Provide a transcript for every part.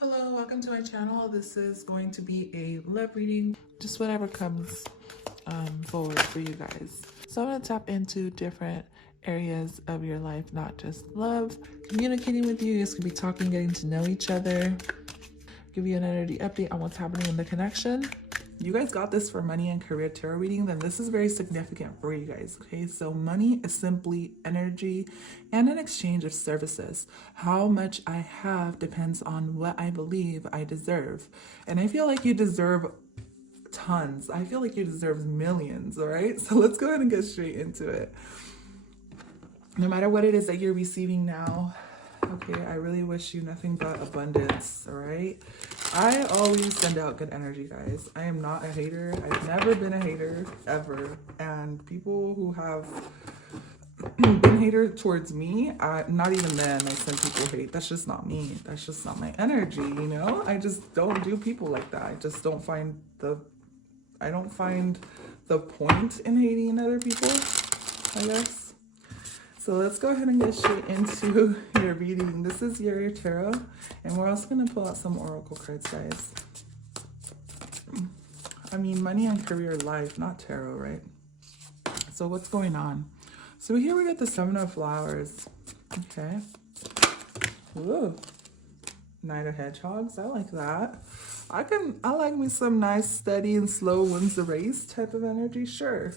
Hello, welcome to my channel. This is going to be a love reading, just whatever comes forward for you guys. So I'm going to tap into different areas of your life, not just love. Communicating with you, you guys could be talking, getting to know each other, give you an energy update on what's happening in the connection. You guys got this for money and career tarot reading, then this is very significant for you guys, okay? So money is simply energy and an exchange of services. How much I have depends on what I believe I deserve. And I feel like you deserve tons. I feel like you deserve millions, all right? So let's go ahead and get straight into it. No matter what it is that you're receiving now, okay, I really wish you nothing but abundance, all right? I always send out good energy, guys. I am not a hater. I've never been a hater, ever. And people who have been hater towards me, not even then, I send people hate. That's just not me. That's just not my energy, you know? I just don't do people like that. I just don't find I don't find the point in hating other people, I guess. So let's go ahead and get straight into your reading. This is your tarot, and we're also going to pull out some oracle cards, guys. I mean, money and career life, not tarot, right? So what's going on? So here we get the Seven of Flowers. Okay. Ooh. Knight of Hedgehogs. I like that. I like me some nice, steady, and slow wins the race type of energy. Sure.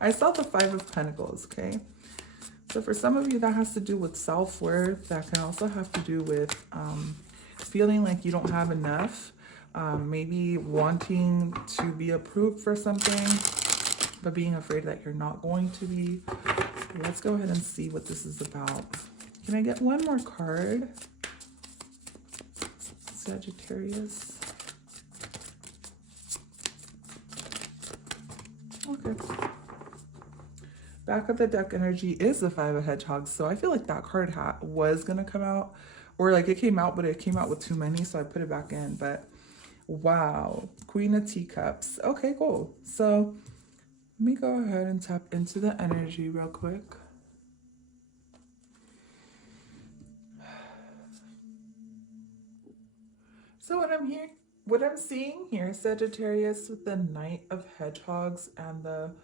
I saw the Five of Pentacles, okay? So for some of you, that has to do with self-worth. That can also have to do with feeling like you don't have enough. Maybe wanting to be approved for something, but being afraid that you're not going to be. Let's go ahead and see what this is about. Can I get one more card? Sagittarius. Okay. Back of the deck energy is the Five of Hedgehogs, so I feel like that card was gonna come out, or like it came out, but it came out with too many, so I put it back in. But wow, Queen of Teacups. Okay, cool. So let me go ahead and tap into the energy real quick. So what I'm seeing here, Sagittarius, with the Knight of Hedgehogs and the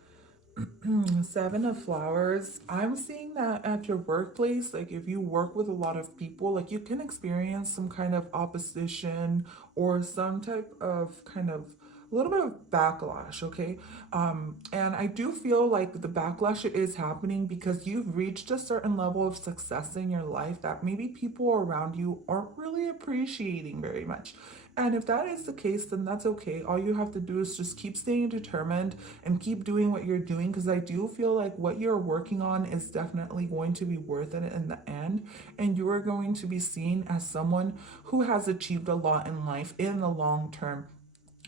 Seven of Flowers, I'm seeing that at your workplace, like if you work with a lot of people, like you can experience some kind of opposition or some type of kind of a little bit of backlash, okay? And I do feel like the backlash is happening because you've reached a certain level of success in your life that maybe people around you aren't really appreciating very much. And if that is the case, then that's okay. All you have to do is just keep staying determined and keep doing what you're doing, because I do feel like what you're working on is definitely going to be worth it in the end. And you are going to be seen as someone who has achieved a lot in life in the long term.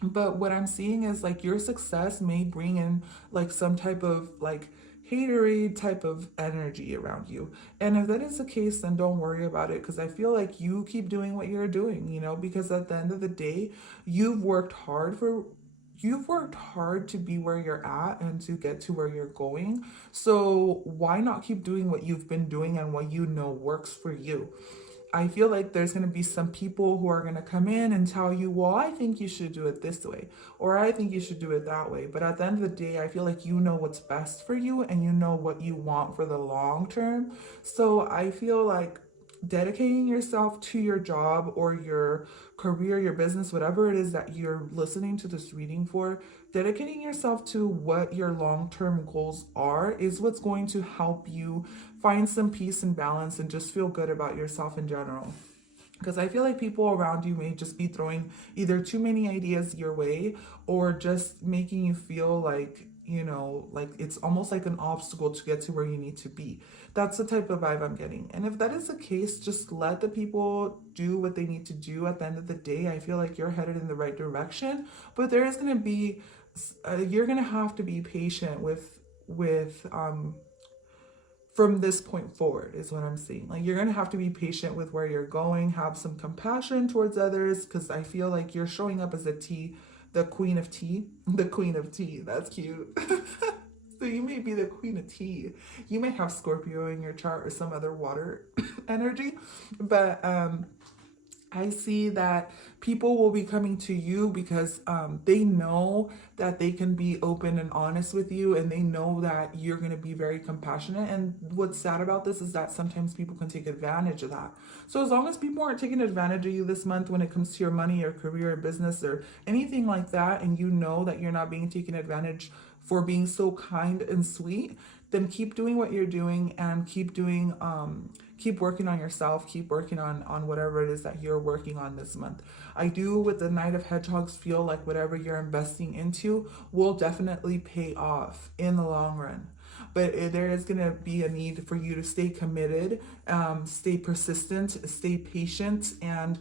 But what I'm seeing is like your success may bring in like some type of like haterade type of energy around you. And if that is the case, then don't worry about it, because I feel like you keep doing what you're doing, you know, because at the end of the day, you've worked hard to be where you're at and to get to where you're going. So why not keep doing what you've been doing and what you know works for you? I feel like there's going to be some people who are going to come in and tell you, well, I think you should do it this way, or I think you should do it that way. But at the end of the day, I feel like you know what's best for you and you know what you want for the long term. So I feel like dedicating yourself to your job or your career, your business, whatever it is that you're listening to this reading for, dedicating yourself to what your long-term goals are is what's going to help you find some peace and balance and just feel good about yourself in general. Because I feel like people around you may just be throwing either too many ideas your way or just making you feel like, you know, like it's almost like an obstacle to get to where you need to be. That's the type of vibe I'm getting. And if that is the case, just let the people do what they need to do. At the end of the day, I feel like you're headed in the right direction, but there is going to be, you're going to have to be patient with from this point forward is what I'm seeing. Like you're going to have to be patient with where you're going, have some compassion towards others, because I feel like you're showing up as the Queen of Tea. The Queen of Tea. That's cute. So you may be the Queen of Tea. You may have Scorpio in your chart or some other water energy, but I see that people will be coming to you because they know that they can be open and honest with you, and they know that you're going to be very compassionate. And what's sad about this is that sometimes people can take advantage of that. So as long as people aren't taking advantage of you this month when it comes to your money or career or business or anything like that, and you know that you're not being taken advantage for being so kind and sweet, then keep doing what you're doing and keep doing keep working on yourself, keep working on whatever it is that you're working on this month. I do, with the Knight of Hedgehogs, feel like whatever you're investing into will definitely pay off in the long run. But there is going to be a need for you to stay committed, stay persistent, stay patient, and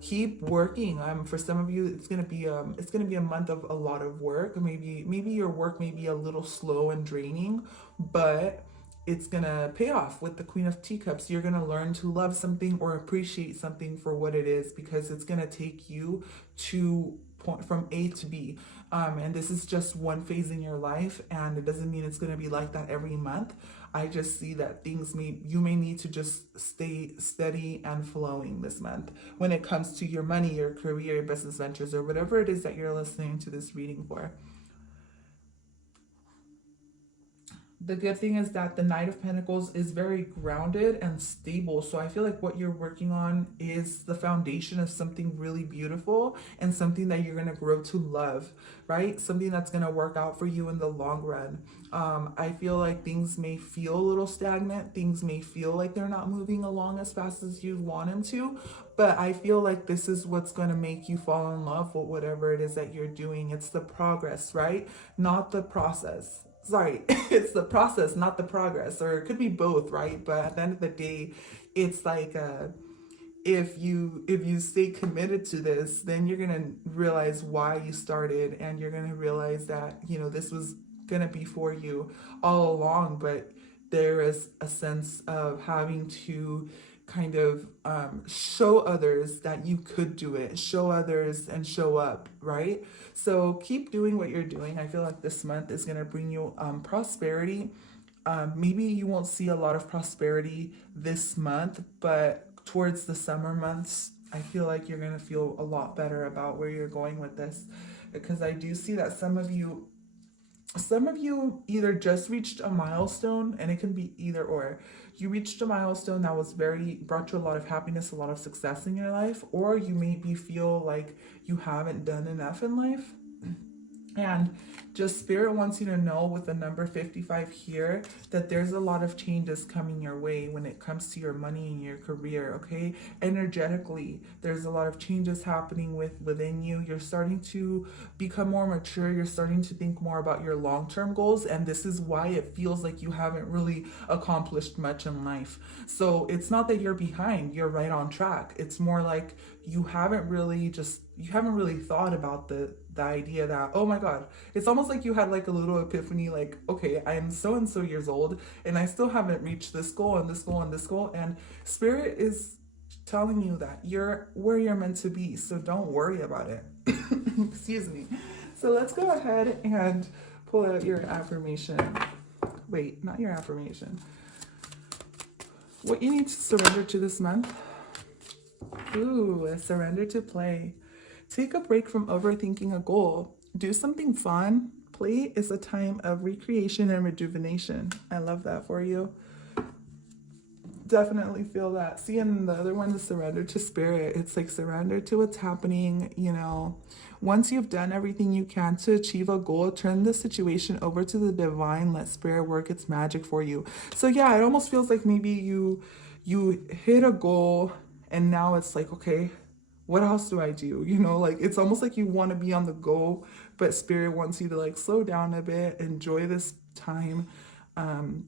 keep working. For some of you, it's going to be a month of a lot of work. Maybe your work may be a little slow and draining, but it's gonna pay off with the Queen of Teacups. You're gonna learn to love something or appreciate something for what it is, because it's gonna take you from A to B. And this is just one phase in your life, and it doesn't mean it's gonna be like that every month. I just see that you may need to just stay steady and flowing this month when it comes to your money, your career, your business ventures, or whatever it is that you're listening to this reading for. The good thing is that the Knight of Pentacles is very grounded and stable. So I feel like what you're working on is the foundation of something really beautiful and something that you're going to grow to love, right? Something that's going to work out for you in the long run. I feel like things may feel a little stagnant. Things may feel like they're not moving along as fast as you want them to. But I feel like this is what's going to make you fall in love with whatever it is that you're doing. It's the progress, right? Not the process. Sorry, it's the process, not the progress, or it could be both, right? But at the end of the day, it's like if you stay committed to this, then you're gonna realize why you started, and you're gonna realize that this was gonna be for you all along. But there is a sense of having to kind of show others that you could do it, show others and show up, right? So keep doing what you're doing. I feel like this month is going to bring you prosperity. Maybe you won't see a lot of prosperity this month, but towards the summer months, I feel like you're going to feel a lot better about where you're going with this, because I do see that some of you either just reached a milestone, and it can be either or. You reached a milestone that brought you a lot of happiness, a lot of success in your life, or you maybe feel like you haven't done enough in life. And just Spirit wants you to know, with the number 55 here, that there's a lot of changes coming your way when it comes to your money and your career, okay? Energetically, there's a lot of changes happening within you. You're starting to become more mature. You're starting to think more about your long-term goals, and this is why it feels like you haven't really accomplished much in life. So it's not that you're behind. You're right on track. It's more like you haven't really thought about the idea that, oh my God, it's almost like you had like a little epiphany, like, okay, I am so and so years old and I still haven't reached this goal and this goal and this goal. And Spirit is telling you that you're where you're meant to be. So don't worry about it. Excuse me. So let's go ahead and pull out your affirmation. Wait, not your affirmation. What you need to surrender to this month. Ooh, surrender to play. Take a break from overthinking a goal. Do something fun. Play is a time of recreation and rejuvenation. I love that for you. Definitely feel that. See, and the other one is surrender to Spirit. It's like surrender to what's happening, Once you've done everything you can to achieve a goal, turn the situation over to the divine. Let Spirit work its magic for you. So yeah, it almost feels like maybe you hit a goal, and now it's like, okay, what else do I do? It's almost like you want to be on the go, but Spirit wants you to like slow down a bit, enjoy this time,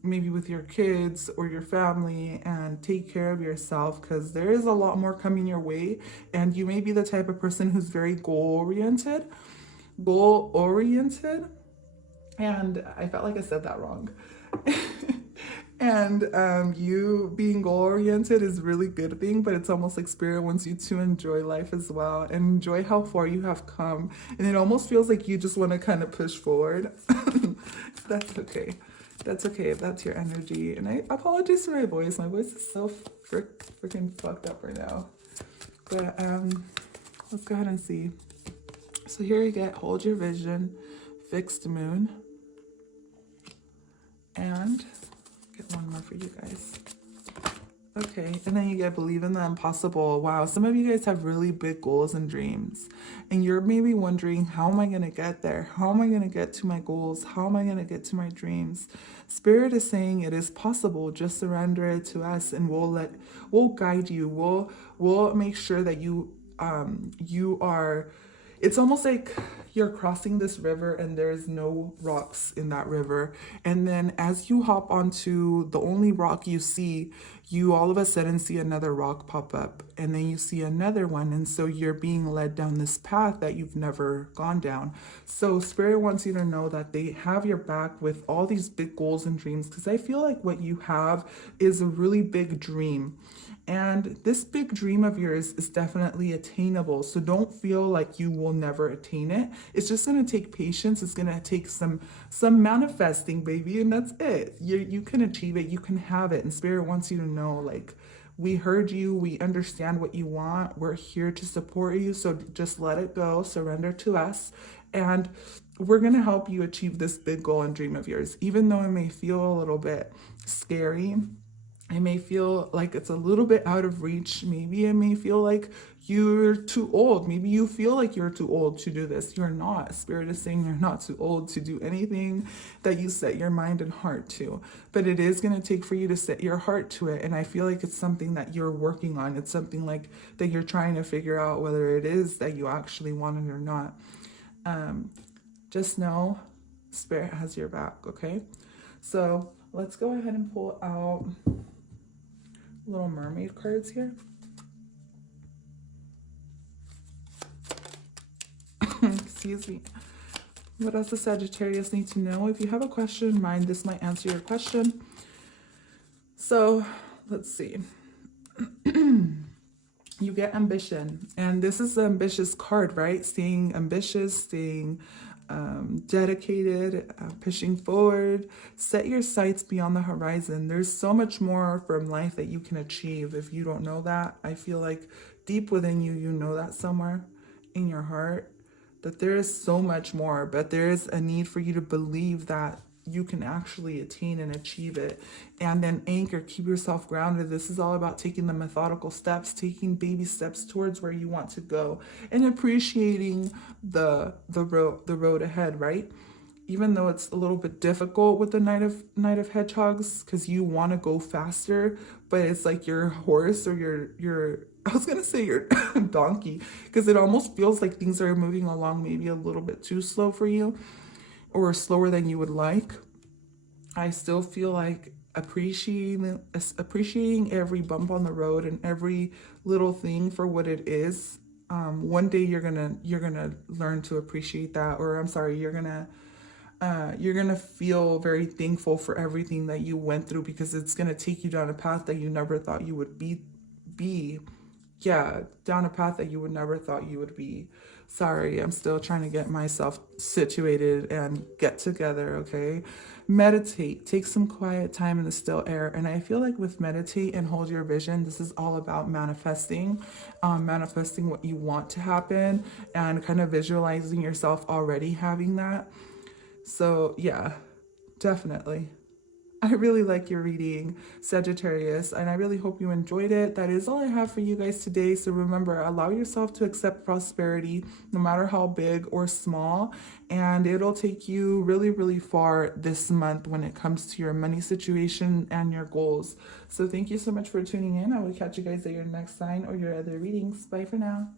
maybe with your kids or your family, and take care of yourself, because there is a lot more coming your way. And you may be the type of person who's very goal-oriented. And I felt like I said that wrong. And you being goal-oriented is a really good thing, but it's almost like Spirit wants you to enjoy life as well and enjoy how far you have come. And it almost feels like you just want to kind of push forward. That's okay. That's okay if that's your energy. And I apologize for my voice. My voice is so freaking fucked up right now. But let's go ahead and see. So here you get hold your vision, fixed moon, and get one more for you guys. Okay, and then you get believe in the impossible. Wow, some of you guys have really big goals and dreams, and you're maybe wondering, how am I going to get there? How am I going to get to my goals? How am I going to get to my dreams? Spirit is saying it is possible. Just surrender it to us, and we'll guide you. We'll make sure that you are. It's almost like you're crossing this river and there's no rocks in that river. And then as you hop onto the only rock you see, you all of a sudden see another rock pop up, and then you see another one. And so you're being led down this path that you've never gone down. So Spirit wants you to know that they have your back with all these big goals and dreams, because I feel like what you have is a really big dream. And this big dream of yours is definitely attainable. So don't feel like you will never attain it. It's just going to take patience. It's going to take some manifesting, baby. And that's it. You can achieve it. You can have it. And Spirit wants you to know, like, we heard you. We understand what you want. We're here to support you. So just let it go. Surrender to us. And we're going to help you achieve this big goal and dream of yours. Even though it may feel a little bit scary, it may feel like it's a little bit out of reach. Maybe it may feel like you're too old. Maybe you feel like you're too old to do this. You're not. Spirit is saying you're not too old to do anything that you set your mind and heart to. But it is going to take for you to set your heart to it. And I feel like it's something that you're working on. It's something like that you're trying to figure out whether it is that you actually want it or not. Just know Spirit has your back, okay? So let's go ahead and pull out little mermaid cards here. Excuse me. What else does Sagittarius need to know? If you have a question in mind, this might answer your question. So let's see. You get ambition, and this is the ambitious card, right? Staying ambitious, staying dedicated, pushing forward. Set your sights beyond the horizon. There's so much more from life that you can achieve. If you don't know that, I feel like deep within you, you know that somewhere in your heart, that there is so much more, but there is a need for you to believe that you can actually attain and achieve it. And then anchor, keep yourself grounded. This is all about taking the methodical steps, taking baby steps towards where you want to go, and appreciating the road ahead, right? Even though it's a little bit difficult with the Knight of Hedgehogs, because you want to go faster, but it's like your horse or your I was gonna say your donkey, because it almost feels like things are moving along maybe a little bit too slow for you, or slower than you would like. I still feel like appreciating every bump on the road and every little thing for what it is. One day you're gonna learn to appreciate that, or I'm sorry, you're gonna feel very thankful for everything that you went through, because it's gonna take you down a path that you never thought you would be. Yeah, down a path that you would never thought you would be. Sorry, I'm still trying to get myself situated and get together, okay? Meditate. Take some quiet time in the still air. And I feel like with meditate and hold your vision, this is all about manifesting what you want to happen, and kind of visualizing yourself already having that. So yeah, definitely. I really like your reading, Sagittarius, and I really hope you enjoyed it. That is all I have for you guys today. So remember, allow yourself to accept prosperity, no matter how big or small, and it'll take you really, really far this month when it comes to your money situation and your goals. So thank you so much for tuning in. I will catch you guys at your next sign or your other readings. Bye for now.